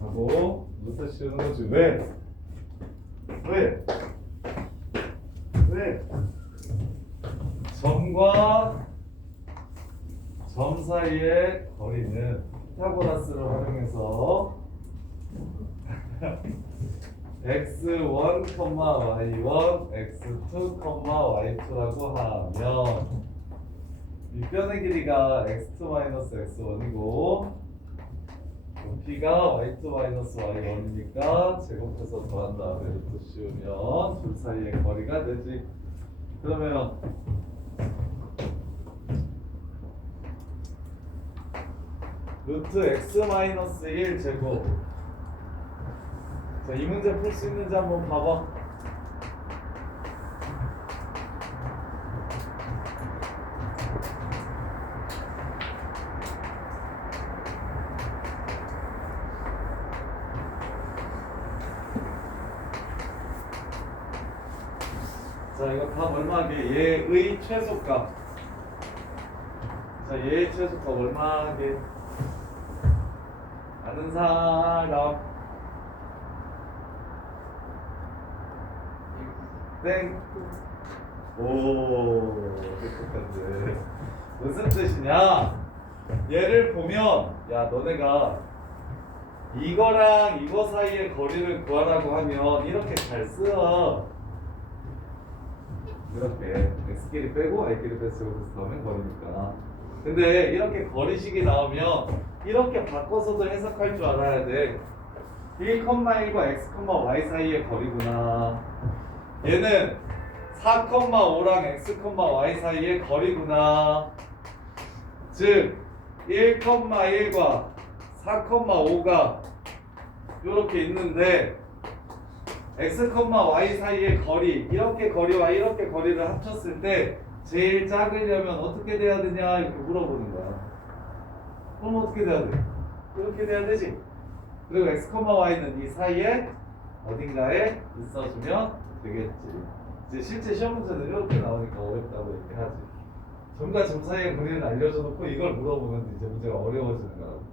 하고 루트 씌우는 거지. 왜? 왜? 왜? 점과 점 사이의 거리는 피타고라스를 활용해서 x1, y1, x2, y2라고 하면 밑변의 길이가 x2-x1이고 높이가 y2-y1이니까 제곱해서 더한 다음에 루트 씌우면 둘 사이의 거리가 되지. 그러면 루트 x-1 제곱. 자, 이 문제 풀 수 있는지 한번 봐봐. 자, 이거 답 얼마게? 얘의 최소값. 자, 얘의 최소값 얼마게? 아는 사람? 땡. 오, 똑같네. 무슨 뜻이냐? 얘를 보면, 야, 너네가 이거랑 이거 사이의 거리를 구하라고 하면 이렇게 잘 써. 이렇게 x끼리 빼고 y끼리 빼서 넣으면 거리니까. 근데 이렇게 거리식이 나오면 이렇게 바꿔서도 해석할 줄 알아야 돼. 1,1과 x, y 사이의 거리구나. 얘는 4,5랑 x, y 사이의 거리구나. 즉 1,1과 4,5가 이렇게 있는데 x, y 사이의 거리, 이렇게 거리와 이렇게 거리를 합쳤을 때 제일 작으려면 어떻게 돼야 되냐 이렇게 물어보는 거야. 그럼 어떻게 돼야 돼? 이렇게 돼야 되지. 그리고 x, y는 이 사이에 어딘가에 있어주면 되겠지. 이제 실제 시험 문제는 이렇게 나오니까 어렵다고 이렇게 하지. 점과 점 사이의 거리를 알려줘놓고 이걸 물어보면 이제 문제가 어려워지는 거라고.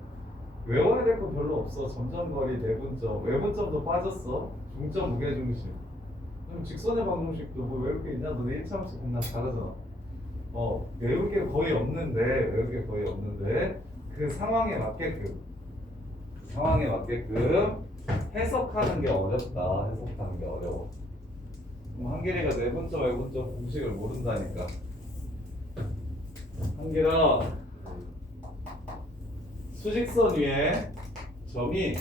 외워야 될 거 별로 없어. 점점거리, 내분점, 외분점도 빠졌어. 중점, 무게중심. 그럼 직선의 방정식도 뭐 외울 게 있냐? 너네 1차원씩 공략 잘하잖아. 외울 게 거의 없는데 그 상황에 맞게끔 해석하는 게 어렵다. 해석하는 게 어려워. 그럼 한길이가 내분점, 외분점 공식을 모른다니까. 한길아, 수직선 위에 점이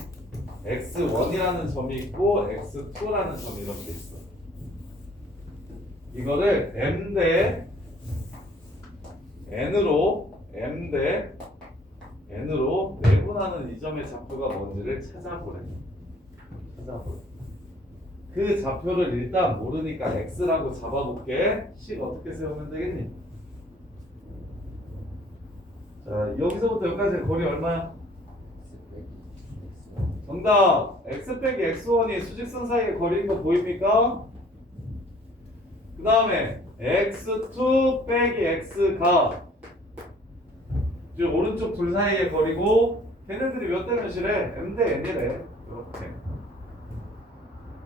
x1이라는 점이 있고 x2라는 점이 이렇게 있어. 이거를 m 대 n으로 내분하는 이 점의 좌표가 뭔지를 찾아보래. 그 좌표를 일단 모르니까 x라고 잡아볼게. 식 어떻게 세우면 되겠니? 자, 여기서부터 여기까지 거리 얼마야? 정답! x 빼기 x1이 수직선 사이의 거리인 거 보입니까? 그 다음에 x2 빼기 x가 즉 오른쪽 둘 사이의 거리고 걔네들이 몇 대 몇이래? m 대 n이래.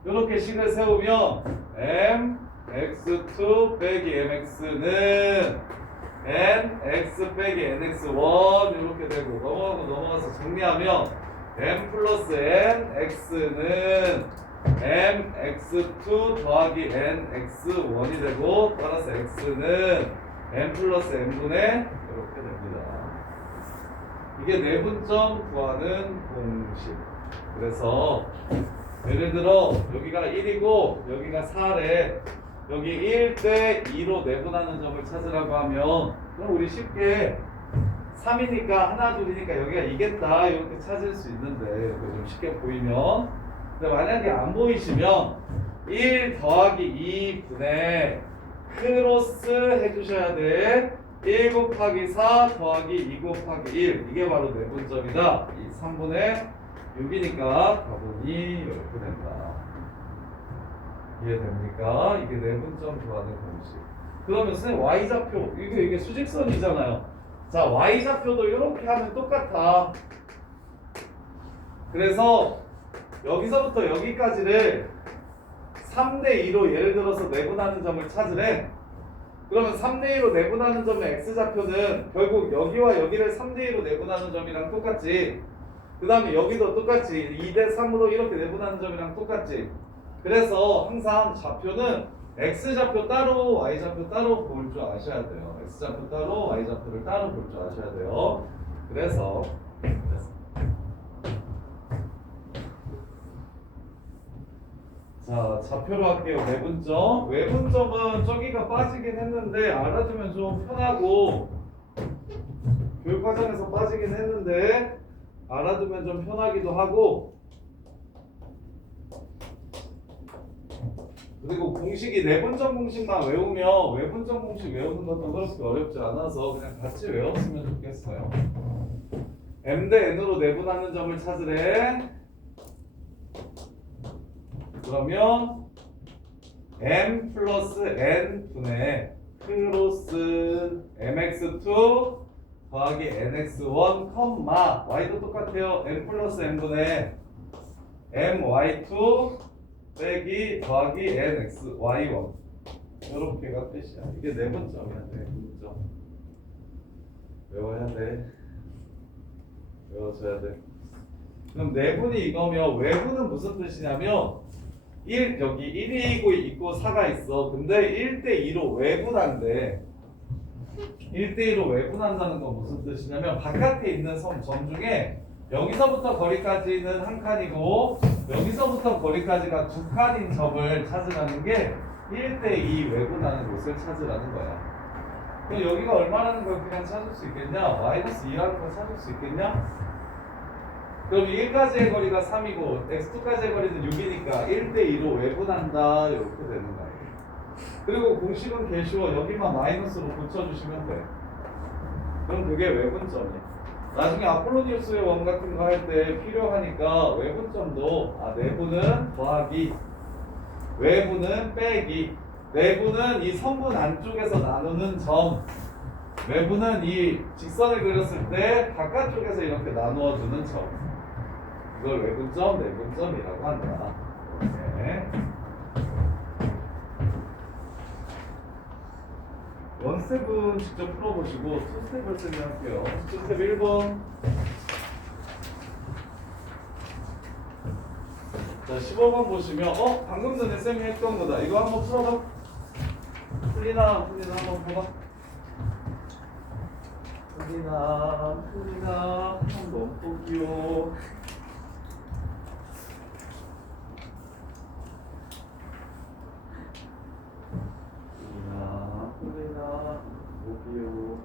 이렇게 식을 세우면 m x2 빼기 mx는 n x 빼기 nx1 이렇게 되고 넘어가서 정리하면 m 플러스 n x는 m x2 더하기 n x1이 되고 따라서 x는 m 플러스 n분의 이렇게 됩니다. 이게 내분점 구하는 공식. 그래서 예를 들어 여기가 1이고 여기가 4래. 여기 1대 2로 내분하는 점을 찾으라고 하면 그럼 우리 쉽게 3이니까 하나 둘이니까 여기가 이겠다 이렇게 찾을 수 있는데 이거 좀 쉽게 보이면. 근데 만약에 안 보이시면 1 더하기 2분의 크로스 해주셔야 돼. 1 곱하기 4 더하기 2 곱하기 1 이게 바로 내분점이다. 이 3분의 6이니까 답은 2 이렇게 된다. 이해됩니까? 이게 내분점 구하는 공식. 그러면 선생님 y좌표 이게 수직선이잖아요. 자, y좌표도 이렇게 하면 똑같아. 그래서 여기서부터 여기까지를 3대2로 예를 들어서 내분하는 점을 찾으래. 그러면 3대2로 내분하는 점의 x좌표는 결국 여기와 여기를 3대2로 내분하는 점이랑 똑같지. 그 다음에 여기도 똑같이 2대3으로 이렇게 내분하는 점이랑 똑같지. 그래서 항상 좌표는 x좌표 따로 y좌표 따로 볼 줄 아셔야 돼요. x좌표 따로 y좌표를 따로 볼 줄 아셔야 돼요. 그래서 자, 좌표로 할게요. 외분점. 외분점은 저기가 빠지긴 했는데 알아두면 좀 편하고 교육과정에서 빠지긴 했는데 알아두면 좀 편하기도 하고 그리고 공식이 내분점 공식만 외우면 외분점 공식 외우는 것도 그렇게 어렵지 않아서 그냥 같이 외웠으면 좋겠어요. m 대 n으로 내분하는 점을 찾으래. 그러면 m 플러스 n 분의 크로스 mx2 더하기 nx1 컴마 y도 똑같아요. m 플러스 n분의 my2 빼기 더하기 nxy1 이렇게가 뜻이야. 이게 내분점이야. 내분점 외워야 돼. 외워줘야 돼. 그럼 내분이 이거면 외분은 무슨 뜻이냐면 1 여기 1이 있고 4가 있어. 근데 1대2로 외분한대. 1대2로 외분한다는 건 무슨 뜻이냐면 바깥에 있는 점 중에 여기서부터 거리까지는 한 칸이고 여기서부터 거리까지가 두 칸인 점을 찾으라는 게 1대2 외분하는 곳을 찾으라는 거야. 그럼 여기가 얼마라는 걸 그냥 찾을 수 있겠냐? 마이너스 2라는 걸 찾을 수 있겠냐? 그럼 1까지의 거리가 3이고 x2까지의 거리는 6이니까 1대2로 외분한다 이렇게 되는 거예요. 그리고 공식은 개 쉬워. 여기만 마이너스로 고쳐주시면 돼. 그럼 그게 외분점이야. 나중에 아폴로니우스의 원 같은 거 할 때 필요하니까 외분점도 내분은 더하기 외분은 빼기 내분은 이 선분 안쪽에서 나누는 점 외분은 이 직선을 그렸을 때 바깥쪽에서 이렇게 나누어 주는 점 이걸 외분점, 내분점이라고 한다. 이렇게. 원스텝은 직접 풀어보시고 투스텝을 설명할게요. 투스텝 1번. 자, 15번 보시면 방금 전에 쌤이 했던 거다. 이거 한번 풀어봐. 풀리나 한번 봐봐. 풀리나 한번 보기요. 풀리나 보기요.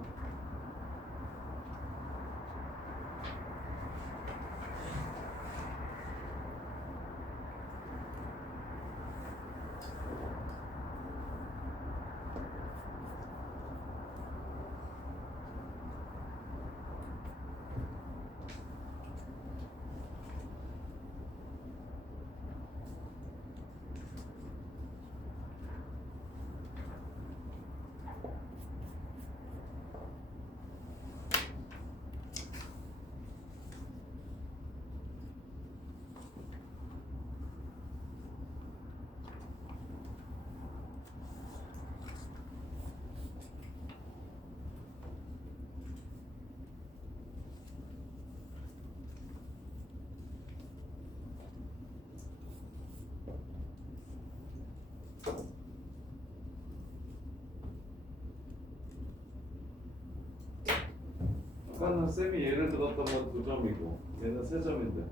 아까는 쌤이 예를 들었던 건 2점이고 얘는 3점인데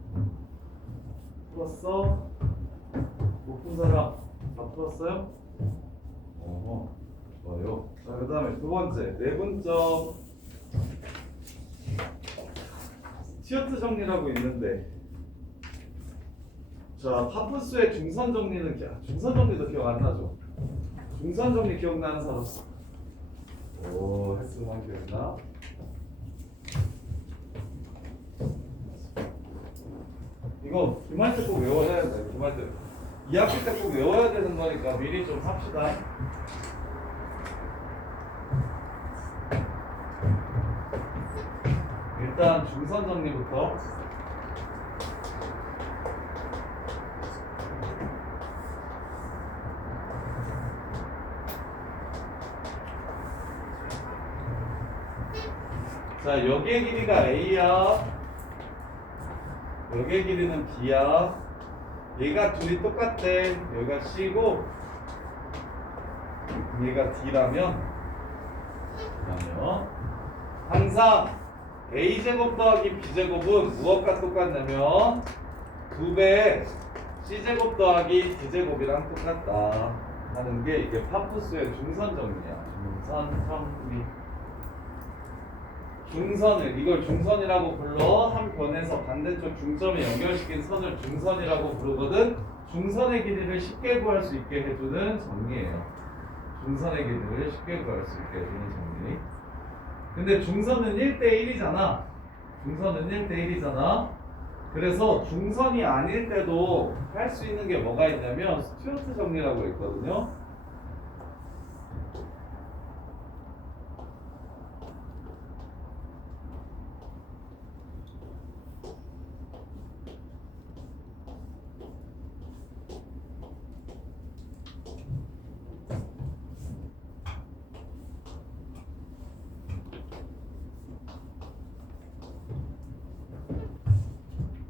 풀었어? 못 푼 사람 다 풀었어요? 좋아요. 자, 그 다음에 두 번째 내분점 티어트 정리라고 있는데 자 파푸스의 중선 정리는 중선 정리도 기억 안 나죠? 중선 정리 기억나는 사람? 오 했으면 기억나? 이거 기말 때 꼭 외워야 돼. 기말 때 2학기 때 꼭 외워야 되는 거니까 미리 좀 합시다. 일단 중선 정리부터. 자, 여기의 길이가 A야. 여기의 길이는 B야. 얘가 둘이 똑같대. 여기가 C고 얘가 D라면 항상 A제곱 더하기 B제곱은 무엇과 똑같냐면 2배 C제곱 더하기 D제곱이랑 똑같다 하는 게 이게 파푸스의 중선 정리야. 중선 정리. 중선을 이걸 중선이라고 불러. 한 변에서 반대쪽 중점에 연결시킨 선을 중선이라고 부르거든. 중선의 길이를 쉽게 구할 수 있게 해주는 정리예요. 중선의 길이를 쉽게 구할 수 있게 해주는 정리. 근데 중선은 1대1이잖아. 중선은 1대1이잖아. 그래서 중선이 아닐 때도 할 수 있는 게 뭐가 있냐면 스튜어트 정리라고 있거든요.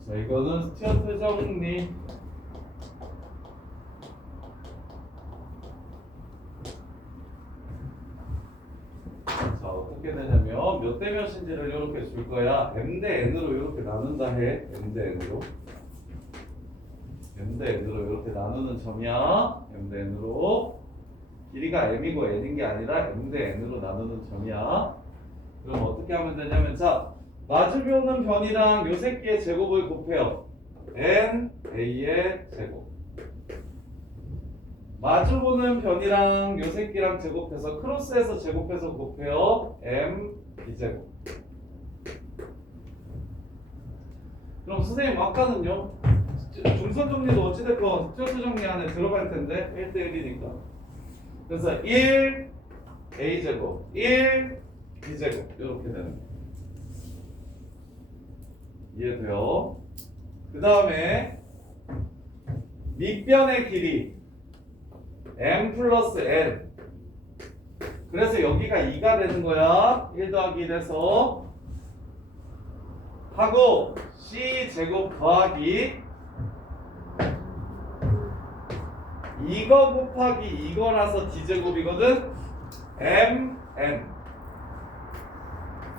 자, 이거는 스튜어트 정리. 자, 어떻게 되냐면 몇 대 몇인지를 이렇게 줄 거야. m 대 n으로 이렇게 나눈다 해. m 대 n으로. m 대 n으로 이렇게 나누는 점이야. m 대 n으로. 길이가 m이고 n인 게 아니라 m 대 n으로 나누는 점이야. 그럼 어떻게 하면 되냐면 자, 마주보는 변이랑 요 새끼의 제곱을 곱해요. n a의 제곱. 마주보는 변이랑 요 새끼랑 제곱해서 크로스해서 제곱해서 곱해요. m b제곱. 그럼 선생님 아까는요? 중선 정리도 어찌됐건 스튜어트 정리 안에 들어갈 텐데 1대1이니까. 그래서 1 a제곱 1 b제곱 이렇게 되는 거예요. 이해돼요? 그 다음에 밑변의 길이 m 플러스 n. 그래서 여기가 2가 되는 거야. 1 더하기 1에서 하고 c 제곱 더하기 이거 곱하기 이거라서 d제곱이거든. mn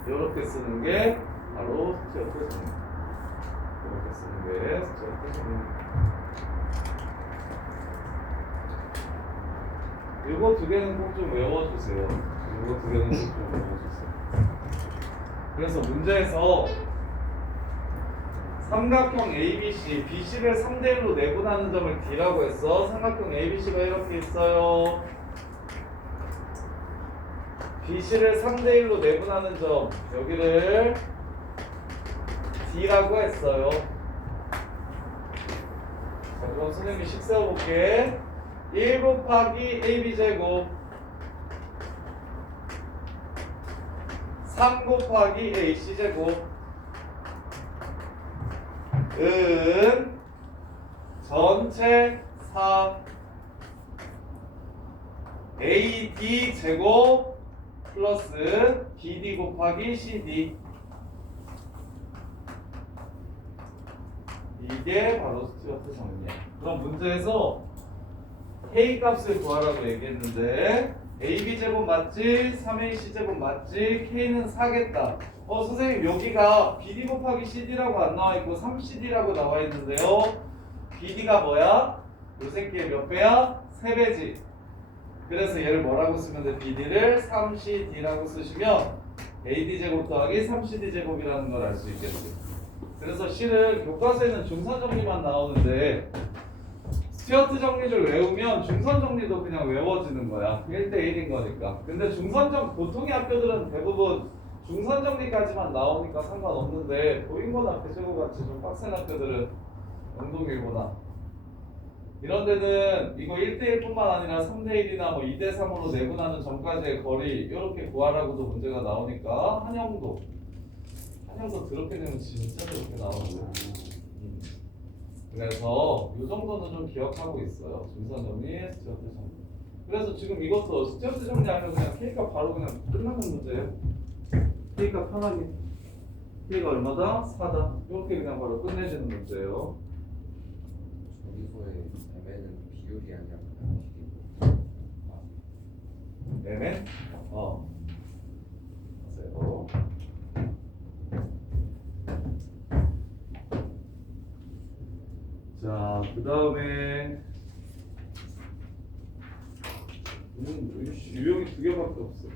이렇게 쓰는 게 바로 스튜어트 정리. 이렇게 쓰는 게 스튜어트 정리. 이거 두 개는 꼭 좀 외워주세요. 이거 두 개는 꼭 좀 외워주세요. 그래서 문제에서 삼각형 ABC, BC를 3대1로 내분하는 점을 D라고 했어. 삼각형 ABC가 이렇게 있어요. BC를 3대1로 내분하는 점, 여기를 D라고 했어요. 자, 그럼 선생님이 식 세워볼게. 1 곱하기 AB제곱 3 곱하기 AC제곱 은 전체 4 AD 제곱 플러스 BD 곱하기 CD. 이게 바로 스튜어트 정리야. 그럼 문제에서 K 값을 구하라고 얘기했는데 AB제곱 맞지? 3AC제곱 맞지? K는 4겠다. 선생님 여기가 BD 곱하기 CD라고 안 나와있고 3CD라고 나와있는데요. BD가 뭐야? 요 새끼의 몇 배야? 3배지. 그래서 얘를 뭐라고 쓰면 돼? BD를 3CD라고 쓰시면 AD제곱 더하기 3CD제곱이라는 걸 알 수 있겠지. 그래서 실은 교과서에는 중선 정리만 나오는데 스튜어트 정리를 외우면 중선 정리도 그냥 외워지는 거야. 1대1인 거니까. 근데 보통의 학교들은 대부분 중선 정리까지만 나오니까 상관없는데 도인거나 배제고 같이 좀 빡센 학교들은 영동일보나 이런 데는 이거 1대1뿐만 아니라 3대1이나 뭐 2대3으로 내분하는 점까지의 거리 이렇게 구하라고도 문제가 나오니까 한영도 그렇게 되면 진짜 그렇게 나오는 거야. 그래서 이 정도는 좀 기억하고 있어요. 중선 정리, 스튜어트 정리. 그래서 지금 이것도 스튜어트 정리하면 그냥 K가 바로 그냥 끝나는 문제예요. K가 편하게 K가 얼마다? 4다. 이렇게 그냥 바로 끝내주는 문제예요. 저기서의 M는 비율이 아니라 그냥 Mn? 맞아요. 자, 그 다음에 유형이 2개밖에 없어.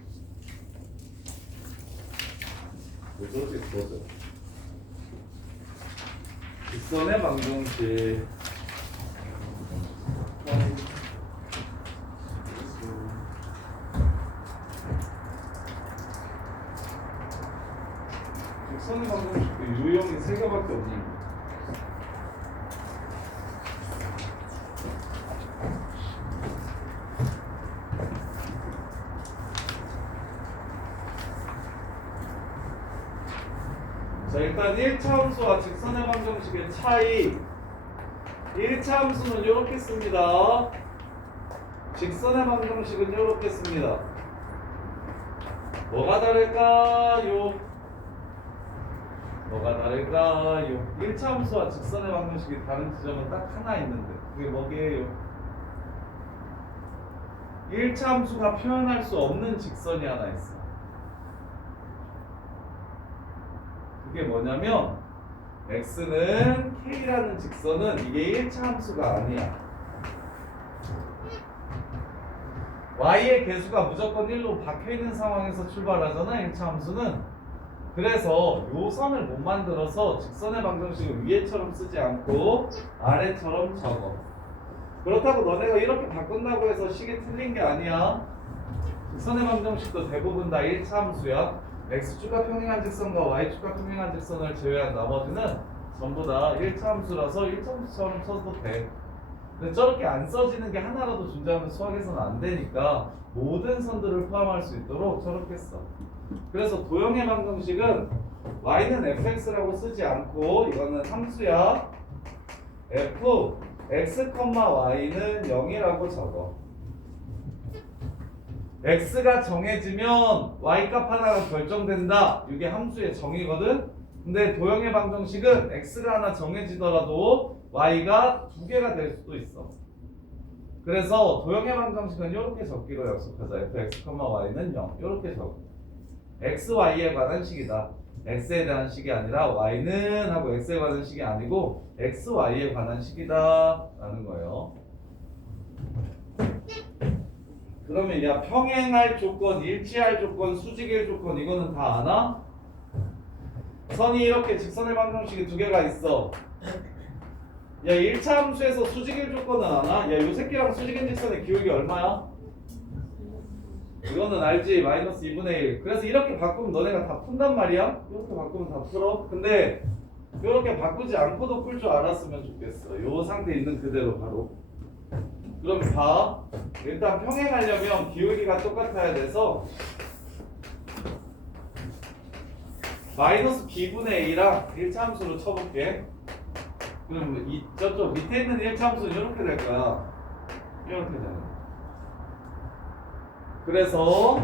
왜 저렇게 써져? 직선의 방정식. 직선의 방정식도 유형이 3개밖에 없니? 자, 일단 1차 함수와 직선의 방정식의 차이. 1차 함수는 이렇게 씁니다. 직선의 방정식은 이렇게 씁니다. 뭐가 다를까요? 뭐가 다를까요? 1차 함수와 직선의 방정식이 다른 지점은 딱 하나 있는데 그게 뭐게요? 1차 함수가 표현할 수 없는 직선이 하나 있어. 그게 뭐냐면 x는 k라는 직선은 이게 1차 함수가 아니야. y의 개수가 무조건 1로 박혀있는 상황에서 출발하잖아 1차 함수는. 그래서 요 선을 못 만들어서 직선의 방정식을 위에처럼 쓰지 않고 아래처럼 적어. 그렇다고 너네가 이렇게 바꾼다고 해서 식이 틀린 게 아니야. 직선의 방정식도 대부분 다 1차 함수야. x축과 평행한 직선과 y축과 평행한 직선을 제외한 나머지는 전부 다 1차 함수라서 1차 함수처럼 써도 돼. 근데 저렇게 안 써지는 게 하나라도 존재하면 수학에서는 안 되니까 모든 선들을 포함할 수 있도록 저렇게 써. 그래서 도형의 방정식은 y는 fx라고 쓰지 않고 이거는 함수야. f x, y는 0이라고 적어. x가 정해지면 y값 하나가 결정된다. 이게 함수의 정의거든. 근데 도형의 방정식은 x가 하나 정해지더라도 y가 2개가 될 수도 있어. 그래서 도형의 방정식은 이렇게 적기로 약속하자. fx, y는 0 이렇게 적어. x, y에 관한 식이다. x에 대한 식이 아니라 y는 하고 x에 관한 식이 아니고 x, y에 관한 식이다 라는 거예요. 그러면 야 평행할 조건, 일치할 조건, 수직일 조건 이거는 다 아나? 선이 이렇게 직선의 방정식이 2개가 있어. 야 1차 함수에서 수직일 조건은 아나? 야 요 새끼랑 수직인 직선의 기울기 얼마야? 이거는 알지? 마이너스 2분의 1. 그래서 이렇게 바꾸면 너네가 다 푼단 말이야? 이렇게 바꾸면 다 풀어? 근데 이렇게 바꾸지 않고도 풀 줄 알았으면 좋겠어. 요 상태 있는 그대로 바로. 그럼 봐. 일단 평행하려면 기울기가 똑같아야 돼서 마이너스 b분의 a랑 1차 함수로 쳐볼게. 그럼 저쪽 밑에 있는 1차 함수는 이렇게 될 거야. 이렇게 되는. 그래서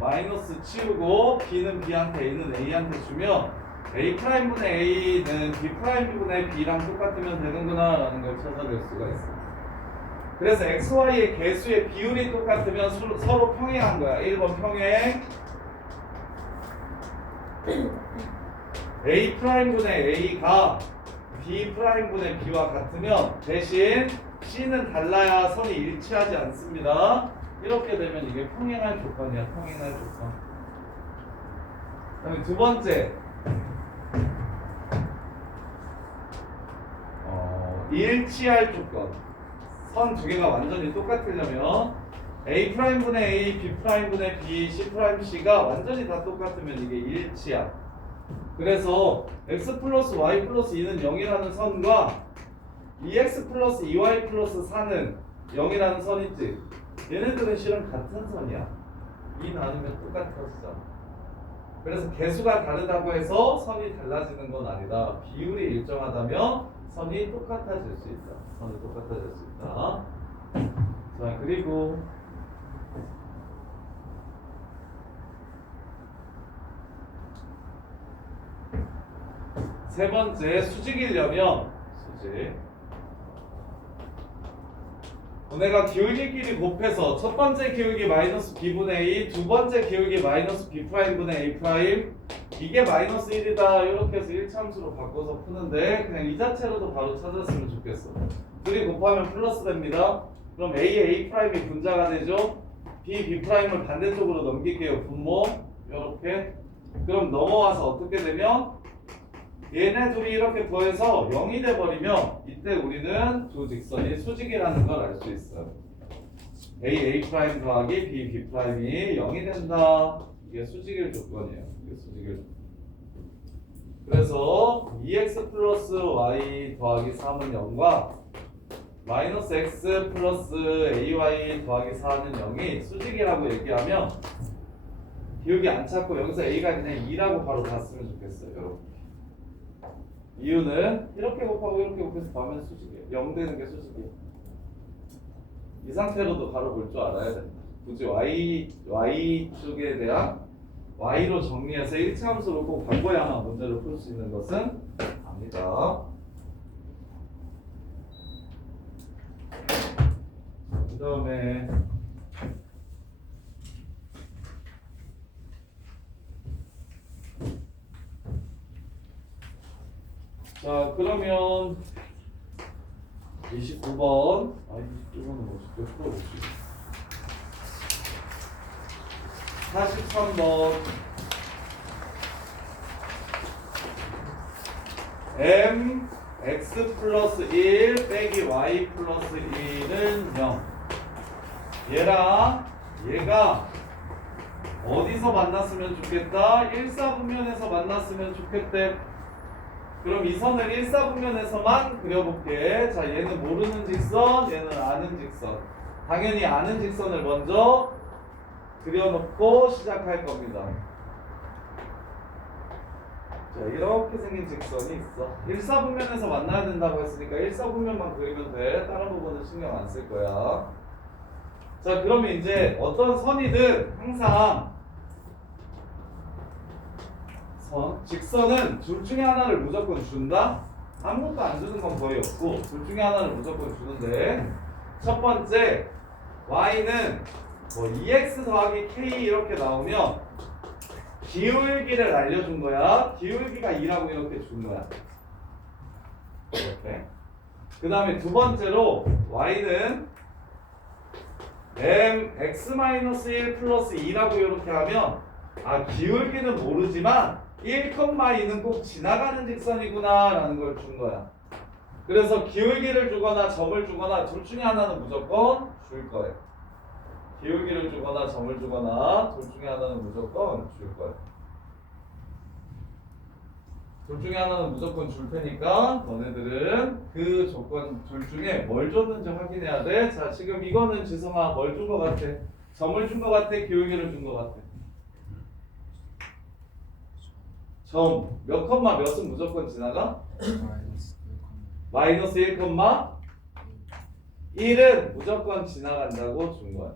마이너스 치우고 b는 b한테 a는 a한테 주면 a'분의 a는 b'분의 b랑 똑같으면 되는구나 라는 걸 찾아낼 수가 있어. 그래서 x, y의 개수의 비율이 똑같으면 서로 평행한 거야. 1번 평행 a'분의 a가 b'분의 b와 같으면 대신 c는 달라야 선이 일치하지 않습니다. 이렇게 되면 이게 평행할 조건이야. 평행할 조건. 그다음에 두 번째 일치할 조건. 선 2개가 완전히 똑같으려면 A'분의 A, B'분의 B, C'C가 완전히 다 똑같으면 이게 일치야. 그래서 x 플러스 y 플러스 2는 0이라는 선과 2x 플러스 2y 플러스 4는 0이라는 선 있지? 얘네들은 실은 같은 선이야. 2 나누면 똑같았어. 그래서 개수가 다르다고 해서 선이 달라지는 건 아니다. 비율이 일정하다면 선이 똑같아질 수 있다. 선이 똑같아질 수 있다. 자, 그리고 세 번째 수직이려면 수직 너네가 기울기끼리 곱해서 첫 번째 기울기 마이너스 b분의 a, 두 번째 기울기 마이너스 b'분의 a' 이게 마이너스 1이다 이렇게 해서 1참수로 바꿔서 푸는데 그냥 이 자체로도 바로 찾았으면 좋겠어. 둘이 곱하면 플러스 됩니다. 그럼 a 분자가 되죠. b'을 반대쪽으로 넘길게요. 분모 이렇게. 그럼 넘어와서 어떻게 되면 얘네 둘이 이렇게 더해서 0이 돼버리면 이때 우리는 두 직선이 수직이라는 걸 알 수 있어요. a 더하기 b'이 0이 된다. 이게 수직일 조건이에요. 이게 수직일 조건. 그래서 2x 플러스 y 더하기 3은 0과 마이너스 x 플러스 ay 더하기 4는 0이 수직이라고 얘기하면 기울기 안 찾고 여기서 a가 그냥 2라고 바로 봤으면 좋겠어요. 여러분. 이유는 이렇게 곱하고 이렇게 곱해서 가면 수직이에요. 0 되는 게 수직이에요. 이 상태로도 바로 볼 줄 알아야 된다. 굳이 y 쪽에 대한 y로 정리해서 1차함수로 꼭 바꿔야만 문제를 풀 수 있는 것은 아니다. 그 다음에 자 그러면 29번 29번은 멋있게 풀어보시죠. 43번 m x 플러스 1 빼기 y 플러스 1은 0 얘랑 얘가 어디서 만났으면 좋겠다? 1사분면에서 만났으면 좋겠대. 그럼 이 선을 1사분면에서만 그려볼게. 자, 얘는 모르는 직선, 얘는 아는 직선. 당연히 아는 직선을 먼저 그려놓고 시작할 겁니다. 자, 이렇게 생긴 직선이 있어. 1사분면에서 만나야 된다고 했으니까 1사분면만 그리면 돼. 다른 부분은 신경 안 쓸 거야. 자, 그러면 이제 어떤 선이든 항상 직선은 둘 중에 하나를 무조건 준다? 아무것도 안 주는 건 거의 없고 둘 중에 하나를 무조건 주는데 첫 번째 y는 뭐 2x 더하기 k 이렇게 나오면 기울기를 알려준 거야. 기울기가 2라고 이렇게 준 거야. 이렇게. 그 다음에 두 번째로 y는 mx-1 플러스 2라고 이렇게 하면 기울기는 모르지만 1,2는 꼭 지나가는 직선이구나 라는 걸 준 거야. 그래서 기울기를 주거나 점을 주거나 둘 중에 하나는 무조건 줄 거예요. 기울기를 주거나 점을 주거나 둘 중에 하나는 무조건 줄 거예요. 둘 중에 하나는 무조건 줄 테니까 너네들은 그 조건 둘 중에 뭘 줬는지 확인해야 돼. 자, 지금 이거는 지성아 뭘 준 거 같아? 점을 준 거 같아? 기울기를 준 거 같아? 점 몇 컴마 몇은 무조건 지나가? 마이너스 1 컴마 1은 무조건 지나간다고 준 거야.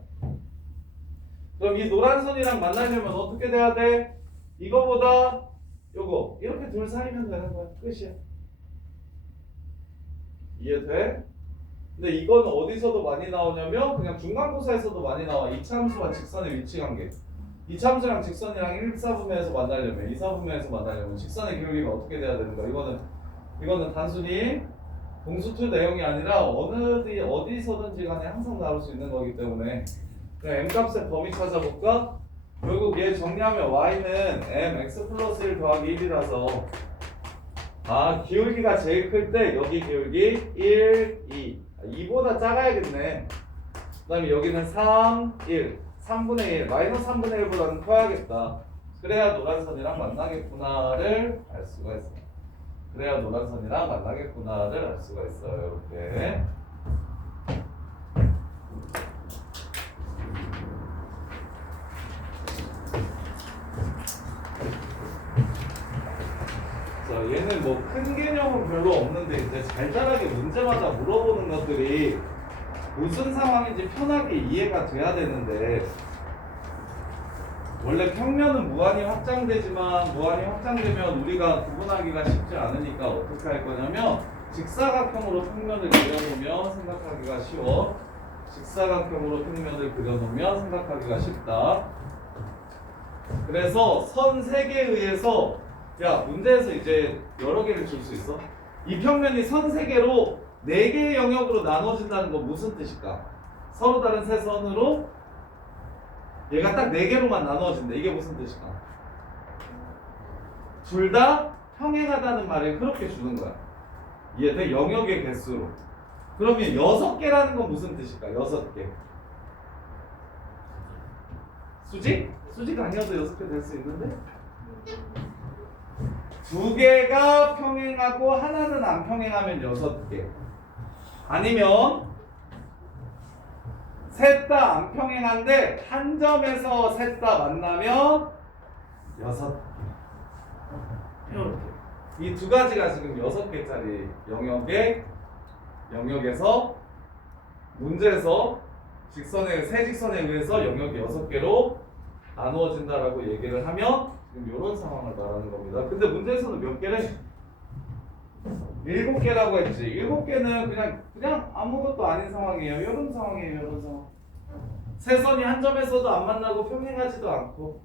그럼 이 노란 선이랑 만나려면 어떻게 돼야 돼? 이거보다 요거 이렇게 둘 사이면 되는 거야. 끝이야. 이해돼? 근데 이건 어디서도 많이 나오냐면 그냥 중간고사에서도 많이 나와. 이차함수와 직선의 위치 관계. 이차함수랑 직선이랑 1사분면에서 만나려면 2사분면에서 만나려면 직선의 기울기가 어떻게 돼야 되는 거야? 이거는 단순히 공수2 내용이 아니라 어디서든지 간에 항상 나올 수 있는 거기 때문에 그냥 m값의 범위 찾아볼까? 결국 얘 정리하면 y는 mx 플러스 1 더하기 1이라서 기울기가 제일 클 때 여기 기울기 1, 2 2보다 작아야겠네. 그 다음에 여기는 3, 1 3분의 1 마이너스 3분의 1보다는 커야겠다. 그래야 노란선이랑 만나겠구나를 알 수가 있어. 그래야 노란선이랑 만나겠구나를 알 수가 있어요. 이렇게. 자, 얘는 뭐 큰 개념은 별로 없는데 이제 잘잘하게 문제마다 물어보는 것들이 무슨 상황인지 편하게 이해가 돼야 되는데 원래 평면은 무한히 확장되지만 무한히 확장되면 우리가 구분하기가 쉽지 않으니까 어떻게 할 거냐면 직사각형으로 평면을 그려놓으면 생각하기가 쉬워. 직사각형으로 평면을 그려놓으면 생각하기가 쉽다. 그래서 선 3개에 의해서 야 문제에서 이제 여러 개를 줄 수 있어. 이 평면이 선 3개로 4개의 영역으로 나눠진다는 건 무슨 뜻일까? 서로 다른 세 선으로 얘가 딱 4개로만 나누어진다. 이게 무슨 뜻일까? 둘 다 평행하다는 말을 그렇게 주는 거야. 이해돼? 영역의 개수로. 그러면 6개라는 건 무슨 뜻일까? 6개. 수직? 수직 아니어도 6개 될 수 있는데? 2개가 평행하고 하나는 안 평행하면 6개. 아니면 셋 다 안 평행한데 한 점에서 셋 다 만나면 6개. 이렇게. 이 두 가지가 지금 6개짜리 영역에서 문제에서 세 직선에 의해서 영역이 6개로 나누어진다라고 얘기를 하면 지금 이런 상황을 말하는 겁니다. 근데 문제에서는 몇 개래? 7개라고 했지. 7개는 그냥 아무것도 아닌 상황이에요. 이런 상황이에요. 이런 상황. 세 선이 한 점에서도 안 만나고 평행하지도 않고.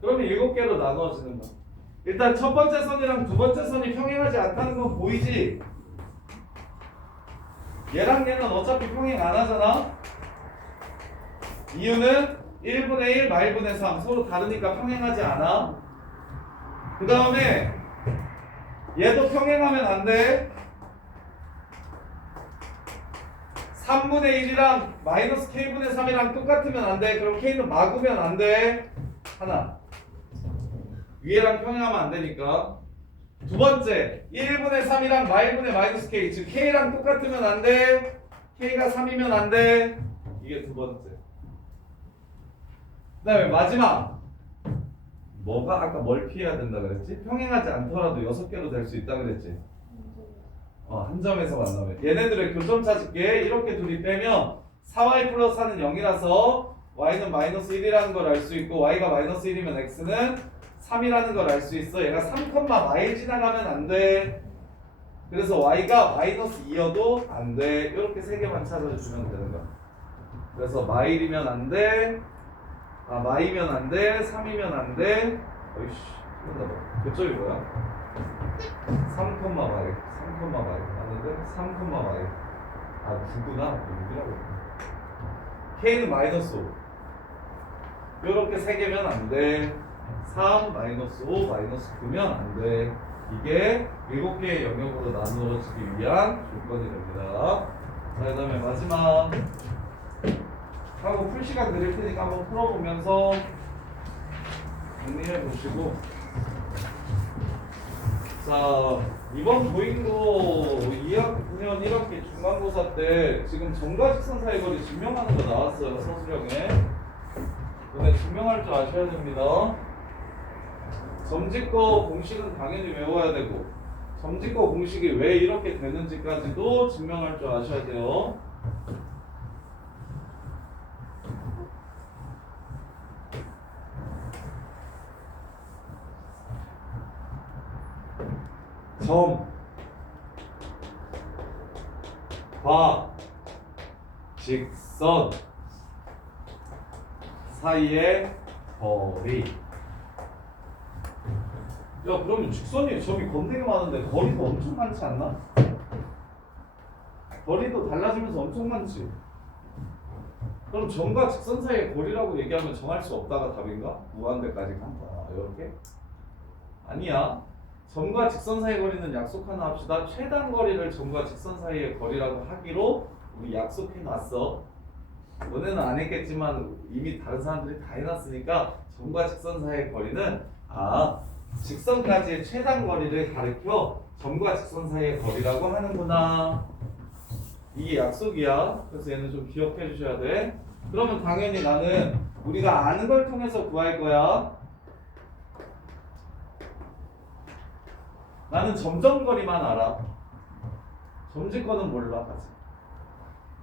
그러면 7개로 나누어지는 거야. 일단 첫 번째 선이랑 두 번째 선이 평행하지 않다는 건 보이지? 얘랑 얘는 어차피 평행 안 하잖아? 이유는 1분의 1, 마일분의 3 서로 다르니까 평행하지 않아. 그 다음에 얘도 평행하면 안 돼. 3분의 1이랑 마이너스 k분의 3이랑 똑같으면 안 돼. 그럼 k는 막으면 안 돼. 하나. 위에랑 평행하면 안 되니까. 두 번째, 1분의 3이랑 마일분의 마이너스 k, 즉 k랑 똑같으면 안 돼. k가 3이면 안 돼. 이게 두 번째. 그 다음에 마지막. 뭐가 아까 뭘 피해야 된다 그랬지? 평행하지 않더라도 6개로 될 수 있다 그랬지? 한 점에서 만나면 얘네들의 교점 찾을게. 이렇게 둘이 빼면 4y 플러스 4는 0이라서 y는 마이너스 1이라는 걸 알 수 있고 y가 마이너스 1이면 x는 3이라는 걸 알 수 있어. 얘가 3, 마일 지나가면 안 돼. 그래서 y가 마이너스 2여도 안 돼. 이렇게 3개만 찾아주면 되는 거야. 그래서 마일이면 안 돼. 마이면 안 돼. 3이면 안 돼. 어이씨, 끝났다. 교점이 뭐야? 3, 마일. 3, 마일. 맞는데? 3, 마일. 9구나. 6이라고. k는 마이너스 5. 요렇게 3개면 안 돼. 3, 마이너스 5, 마이너스 9면 안 돼. 이게 7개의 영역으로 나누어지기 위한 조건이 됩니다. 자, 그 다음에 마지막 하고 풀 시간 드릴 테니까 한번 풀어보면서 정리해 보시고. 자, 이번 고인고 2학년 1학기 중간고사 때 지금 점과 직선 사이 거리 증명하는 거 나왔어요. 서술형에. 이번에 증명할 줄 아셔야 됩니다. 점집거 공식은 당연히 외워야 되고 점집거 공식이 왜 이렇게 되는지까지도 증명할 줄 아셔야 돼요. 점과 직선 사이의 거리. 야, 그러면 직선이 점이 겁되게 많은데 거리도 엄청 많지 않나? 거리도 달라지면서 엄청 많지. 그럼 점과 직선 사이의 거리라고 얘기하면 정할 수 없다가 답인가? 무한대까지 간다. 이렇게? 아니야. 점과 직선 사이의 거리는 약속 하나 합시다. 최단 거리를 점과 직선 사이의 거리라고 하기로 우리 약속해 놨어. 너네는 안 했겠지만 이미 다른 사람들이 다 해놨으니까 점과 직선 사이의 거리는 직선까지의 최단 거리를 가리켜 점과 직선 사이의 거리라고 하는구나. 이게 약속이야. 그래서 얘는 좀 기억해 주셔야 돼. 그러면 당연히 나는 우리가 아는 걸 통해서 구할 거야. 나는 점점거리만 알아. 점집거는 몰라. 아직.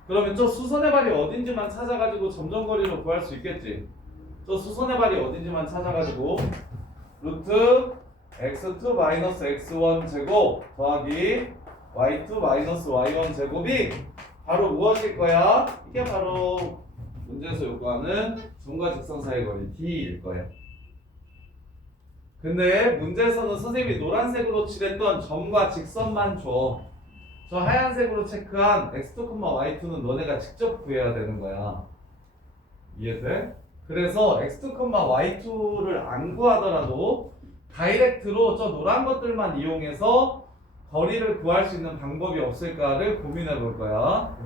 그러면 저 수선의 발이 어딘지만 찾아가지고 점점거리로 구할 수 있겠지. 저 수선의 발이 어딘지만 찾아가지고 루트 x2 마이너스 x1 제곱 더하기 y2 마이너스 y1 제곱이 바로 무엇일 거야? 이게 바로 문제에서 요구하는 점과 직선 사이의 거리 d일 거야. 근데 문제에서는 선생님이 노란색으로 칠했던 점과 직선만 줘. 저 하얀색으로 체크한 x2, y2는 너네가 직접 구해야 되는 거야. 이해돼? 그래서 x2, y2를 안 구하더라도 다이렉트로 저 노란 것들만 이용해서 거리를 구할 수 있는 방법이 없을까를 고민해 볼 거야.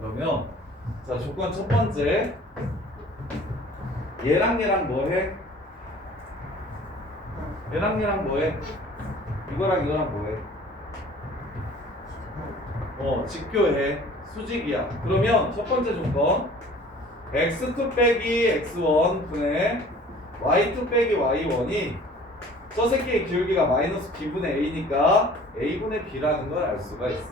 그러면 자, 조건 첫 번째. 얘랑 얘랑 뭐 해? 얘랑 뭐 해? 이거랑 이거랑 뭐 해? 직교해. 수직이야. 그러면 첫 번째 조건 x2 빼기 x1 분의 y2 빼기 y1이 저 새끼의 기울기가 마이너스 b분의 a니까 a분의 b라는 걸 알 수가 있어.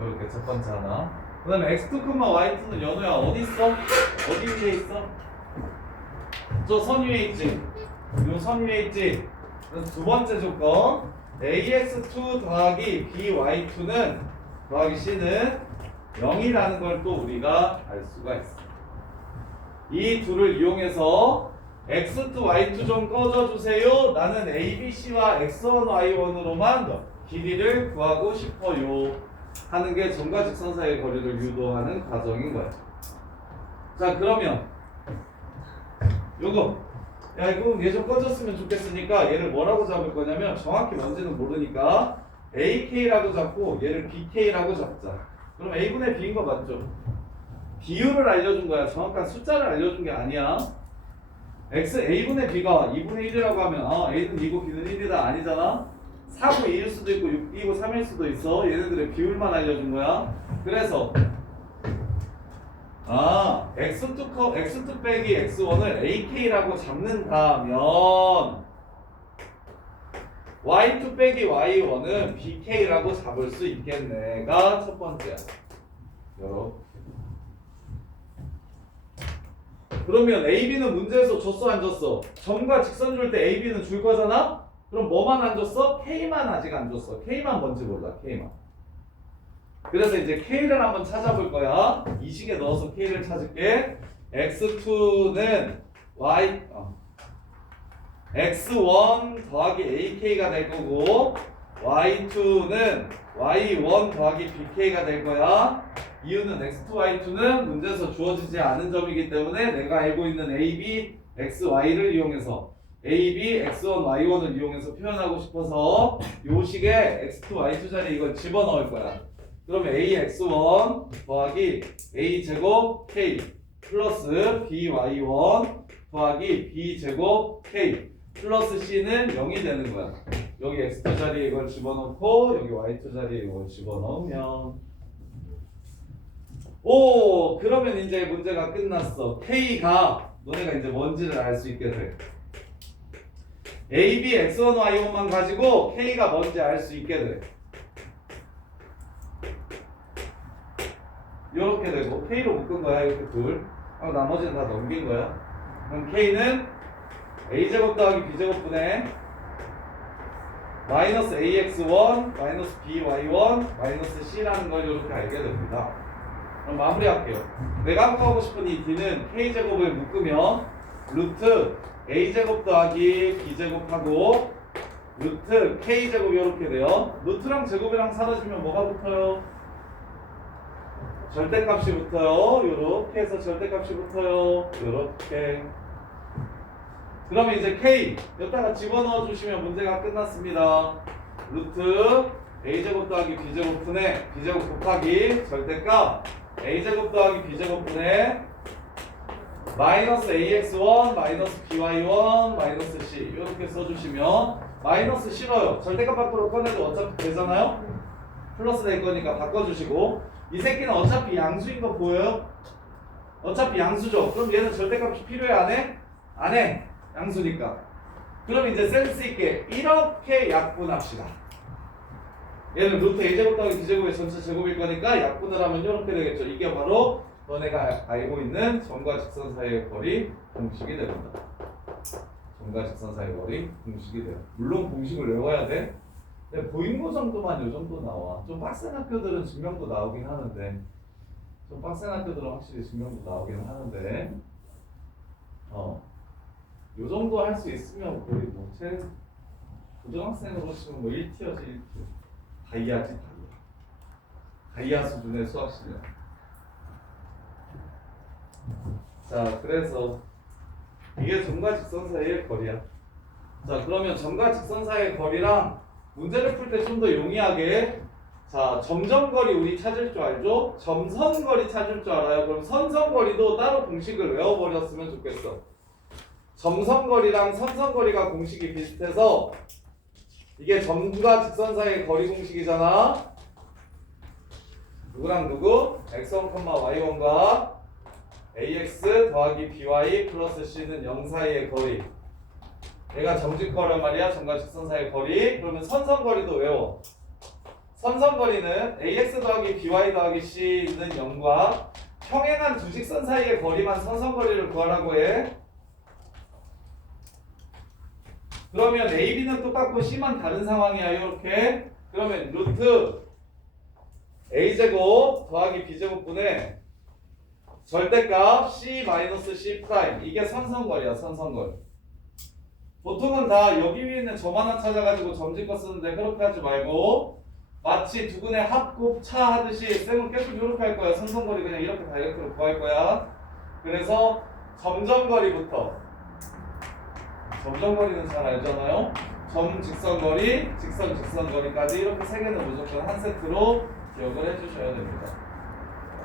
이렇게 첫 번째 하나. 그 다음에 x2, y2는 연우야 어디 있어? 어디 위에 있어? 저 선 위에 있지? 요 선 위에 있지? 그래서 두 번째 조건 ax2 더하기 by2는 더하기 c는 0이라는 걸 또 우리가 알 수가 있어. 이 둘을 이용해서 x2, y2 좀 꺼져주세요. 나는 a, b, c와 x1, y1으로만 길이를 구하고 싶어요. 하는 게 점과 직선 사이의 거리를 유도하는 과정인 거야. 자, 그러면 요거 야 이거 얘 좀 꺼졌으면 좋겠으니까 얘를 뭐라고 잡을 거냐면 정확히 뭔지는 모르니까 ak라고 잡고 얘를 bk라고 잡자. 그럼 a분의 b인 거 맞죠? 비율을 알려준 거야. 정확한 숫자를 알려준 게 아니야. a분의 b가 2분의 1이라고 하면 a는 2고 b는 1이다 아니잖아. 4고 2일 수도 있고 6이고 3일 수도 있어. 얘네들의 비율만 알려준 거야. 그래서 x2 빼기 x1을 ak라고 잡는다면 y2 빼기 y1은 bk라고 잡을 수 있겠네가 첫 번째야. 여러분. 그러면 AB는 문제에서 줬어 안 줬어? 점과 직선 줄 때 AB는 줄 거잖아? 그럼 뭐만 안 줬어? K만 아직 안 줬어. K만 뭔지 몰라. K만. 그래서 이제 K를 한번 찾아볼 거야. 이 식에 넣어서 K를 찾을게. X2는 X1 더하기 AK가 될 거고 Y2는 Y1 더하기 BK가 될 거야. 이유는 X2, Y2는 문제에서 주어지지 않은 점이기 때문에 내가 알고 있는 AB, XY를 이용해서 AB, X1, Y1을 이용해서 표현하고 싶어서 요 식에 X2, Y2 자리에 이걸 집어넣을 거야. 그러면 AX1 더하기 A제곱 K 플러스 BY1 더하기 B제곱 K 플러스 C는 0이 되는 거야. 여기 X2 자리에 이걸 집어넣고 여기 Y2 자리에 이걸 집어넣으면 그러면 이제 문제가 끝났어. K가 너네가 이제 뭔지를 알 수 있게 돼. A, B, X1, Y1만 가지고 K가 뭔지 알 수 있게 돼. 이렇게 되고 K로 묶은 거야. 이렇게 둘. 하고 나머지는 다 넘긴 거야. 그럼 K는 A제곱 더하기 B제곱분의 마이너스 AX1 마이너스 BY1 마이너스 C라는 걸 이렇게 알게 됩니다. 그럼 마무리할게요. 내가 하고 싶은 이 D는 K제곱을 묶으면 루트 A제곱 더하기 B제곱하고 루트 K제곱이 이렇게 돼요. 루트랑 제곱이랑 사라지면 뭐가 붙어요? 절대값이 붙어요. 요렇게 해서 절대값이 붙어요. 요렇게. 그러면 이제 K 여기다가 집어넣어 주시면 문제가 끝났습니다. 루트 A제곱 더하기 B제곱분의 B제곱 곱하기 절대값 A제곱 더하기 B제곱분의 마이너스 AX1 마이너스 BY1 마이너스 C 이렇게 써주시면 마이너스 싫어요. 절대값 밖으로 꺼내도 어차피 되잖아요. 플러스 될 거니까 바꿔주시고 이 새끼는 어차피 양수인 거 보여요? 어차피 양수죠. 그럼 얘는 절대값이 필요해 안 해? 안 해. 양수니까. 그럼 이제 센스 있게 이렇게 약분합시다. 얘는 루트 A제곱 더하기 B제곱의 전체 제곱일 거니까 약분을 하면 이렇게 되겠죠. 이게 바로 너네가 알고 있는 점과 직선 사이의 거리 공식이 됩니다. 점과 직선 사이의 거리 공식이 돼요. 물론 공식을 외워야 돼. 근데 보인고 정도만 요 정도 나와. 좀 빡센 학교들은 증명도 나오긴 하는데, 좀 빡센 학교들은 확실히 증명도 나오긴 하는데, 요 정도 할 수 있으면 거의 뭐 고등학생으로 치면 뭐 1티어지 1티어. 다이아지 다이아 수준의 수학 실력. 자, 그래서 이게 점과 직선 사이의 거리야. 자, 그러면 점과 직선 사이의 거리랑 문제를 풀 때 좀 더 용이하게, 자, 점점거리 우리 찾을 줄 알죠? 점선거리 찾을 줄 알아요? 그럼 선선거리도 따로 공식을 외워버렸으면 좋겠어. 점선거리랑 선선거리가 공식이 비슷해서 이게 점과 직선 사이의 거리 공식이잖아. 누구랑 누구? x1, y1과 ax 더하기 by 플러스 c는 0 사이의 거리. 얘가 점직거리란 말이야. 점과 직선 사이의 거리. 그러면 선선거리도 외워. 선선거리는 ax 더하기 by 더하기 c는 0과 평행한 두 직선 사이의 거리만 선선거리를 구하라고 해. 그러면 AB는 똑같고 C만 다른 상황이야. 이렇게. 그러면 루트 A제곱 더하기 B제곱분의 절대값 C-C 프라임. 이게 선선거리야. 선선거리. 보통은 다 여기 위에 있는 점 하나 찾아가지고 점짓거 쓰는데 그렇게 하지 말고 마치 두근의 합곱차 하듯이 쌤은 계속 이렇게 할 거야. 선선거리 그냥 이렇게 다이렉트로 구할 거야. 그래서 점점거리부터, 점점거리는 잘 알잖아요. 점 직선거리, 직선 직선거리까지 이렇게 세 개는 무조건 한 세트로 기억을 해주셔야 됩니다.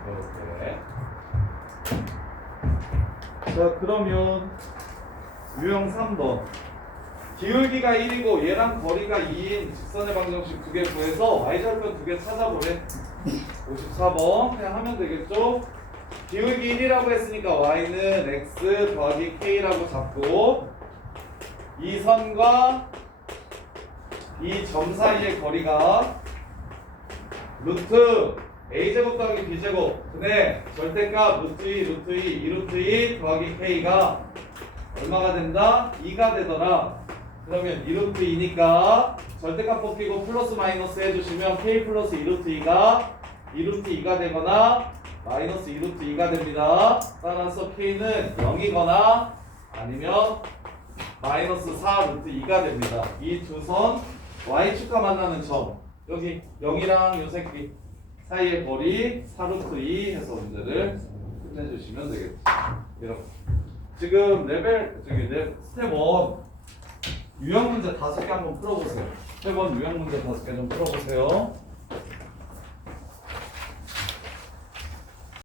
이렇게. 자, 그러면 유형 3번. 기울기가 1이고 얘랑 거리가 2인 직선의 방정식 두 개 구해서 y절편 두 개 찾아보래. 54번 그냥 하면 되겠죠? 기울기 1이라고 했으니까 y는 x 더하기 k라고 잡고 이 선과 이 점 사이의 거리가 루트 a제곱 더하기 b제곱 분의 절대값 루트 2 루트 2 2루트 2 더하기 k가 얼마가 된다? 2가 되더라. 그러면 2루트 2니까 절대값 뽑히고 플러스 마이너스 해주시면 k 플러스 2루트 2가 2루트 2가 되거나 마이너스 2루트 2가 됩니다. 따라서 k는 0이거나 아니면 마이너스 4 루트 2가 됩니다. 이 두 선 y축과 만나는 점 여기 0이랑 요 새끼 사이의 거리 4 루트 2 해서 문제를 끝내주시면 되겠죠. 이렇게 지금 스텝 1 유형 문제 5개 한번 풀어보세요. 스텝 1 유형 문제 5개 좀 풀어보세요.